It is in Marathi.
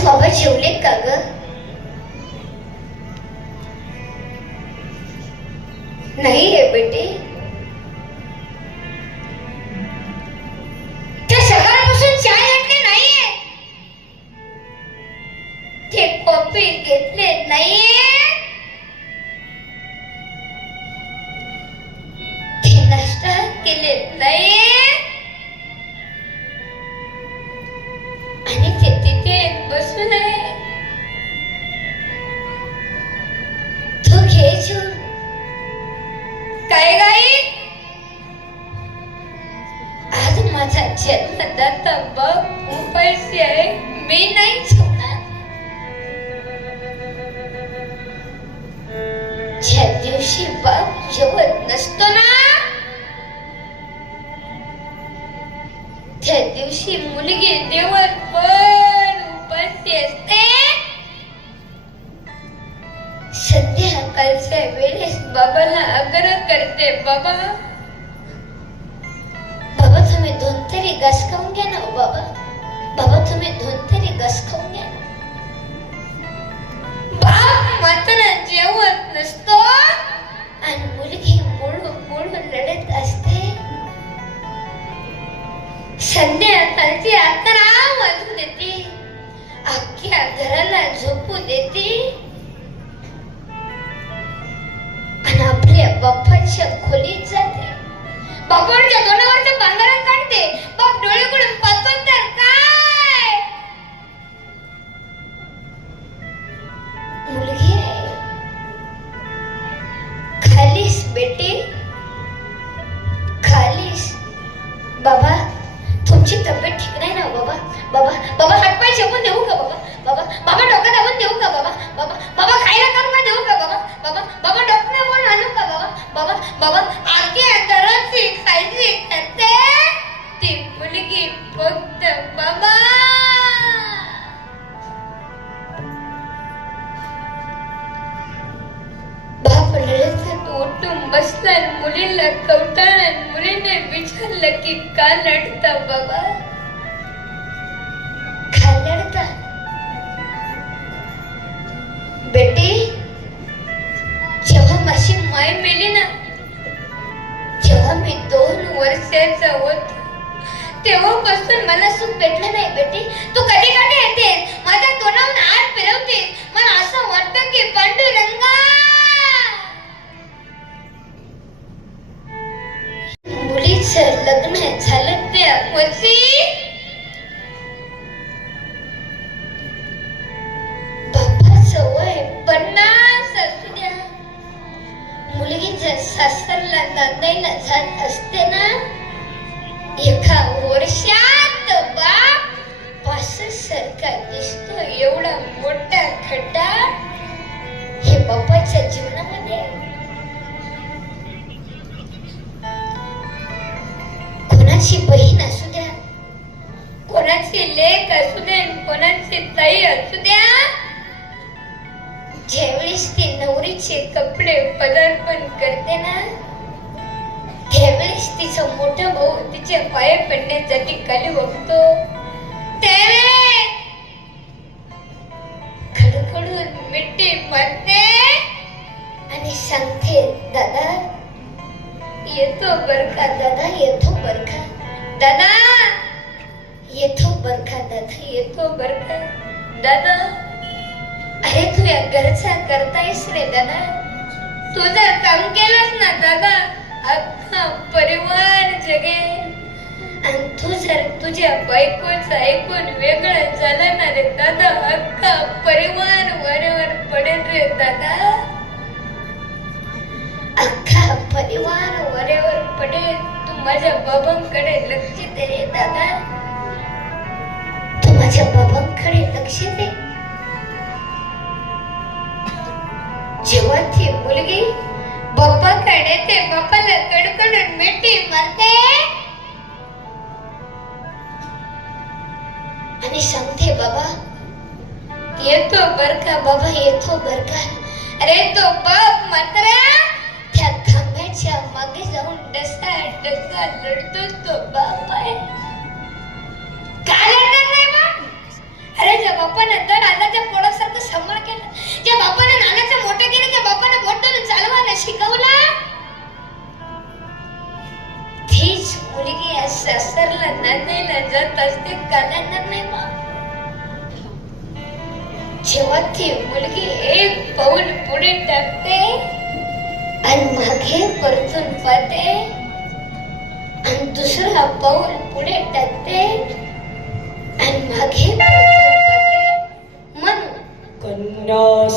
सोबत जेवले का ग? नाही आहे बेटे. त्या सकाळपासून चाय घेतली नाहीये. ते कॉफी घेतले नाहीये. ते नाश्ता केले नाहीये. माझा जन्मदाता बाप उपायशी आहे मी नाही ठेवणार ज्या दिवशी बाप जेवत नसतो ना त्या दिवशी मुलगी देवत पण उपाशी असते संध्याकाळच्या वेळेस बाबाला आग्रह करते बाबा बाबा दोन तरी घास खाऊन घ्या ना बाबा. बाबा तुम्ही दोन तरी घास खाऊन घ्या. ना बाप मात्र जेवत नसतो. आणि मुलगी मुळू मुळू लढत असते. संध्याकाळची अकरा वाजून देते. अख्ख्या घराला झोपू देते. आणि आपल्या बाप्पाच्या खोलीत जाते. बापाच्या तोंडावरच्या बांधारात काढते. बाप डोळे कडून पाहतो तर काय? मुलगी आहे. खालीस बेटी. खालीस. बाबा तुमची तब्येत ठीक नाही ना हो, बाबा? बाबा बाबा हातपाय शेकून देऊ का बाबा? बाबा बाबा उठून मुलीला कवटाळला मुलीने विचारलं की का लढता बाबा का लढता बेटी जेव्हा माझी माय मेली ना जेव्हा मी दोन वर्षाचा होत तेव्हापासून मला सुख भेटलं नाही बेटी तू कधी असते ना एका वर्षात बाप पासष्ट सारखा दिसतो एवढा मोठा खड्डा हे बापाच्या जीवनामध्ये? कोणाची बहीण असू द्या कोणाचे लेख असू द्या आणि कोणाची ताई असू द्या ज्यावेळेस ते नवरीचे कपडे पदार्पण करते ना त्यावेळेस तिचा मोठा भाऊ तिच्या पाय पडण्यासाठी खाली बघतो खडखडून मिठी मारते आणि सांगते दादा येतो बरखा दादा येतो बरखा दादा येतो बरखा दादा येतो बरखा दादा. अरे तू या घरचा करतायस रे दादा? तू काम केलंस ना दादा. बायकोचं ऐकून वेगळं झालं ना रे दादा अख्खा परिवार वरवर पडेल रे दादा. अख्खा परिवार वरेवर पडेल. तू माझ्या बाबांकडे लक्ष दे रे दादा. तू माझ्या बाबांकडे लक्ष दे. जेव्हा ती मुलगी बाप्पाकडे ते बाप्पाला कडकडून मिठी मारते आणि सांगते बाबा येतो बर का बाबा येतो बर का अरे तो बाप मात्र त्या खांब्याच्या मागे जाऊन डसा डसा लढतो तो लग्नात नाही नाही मग जेव्हा ती मुलगी एक पाऊल पुढे टाकते आणि मागे परतून पाते आणि दुसरा पाऊल पुढे टाकते आणि मागे परतून म्हणून कन्या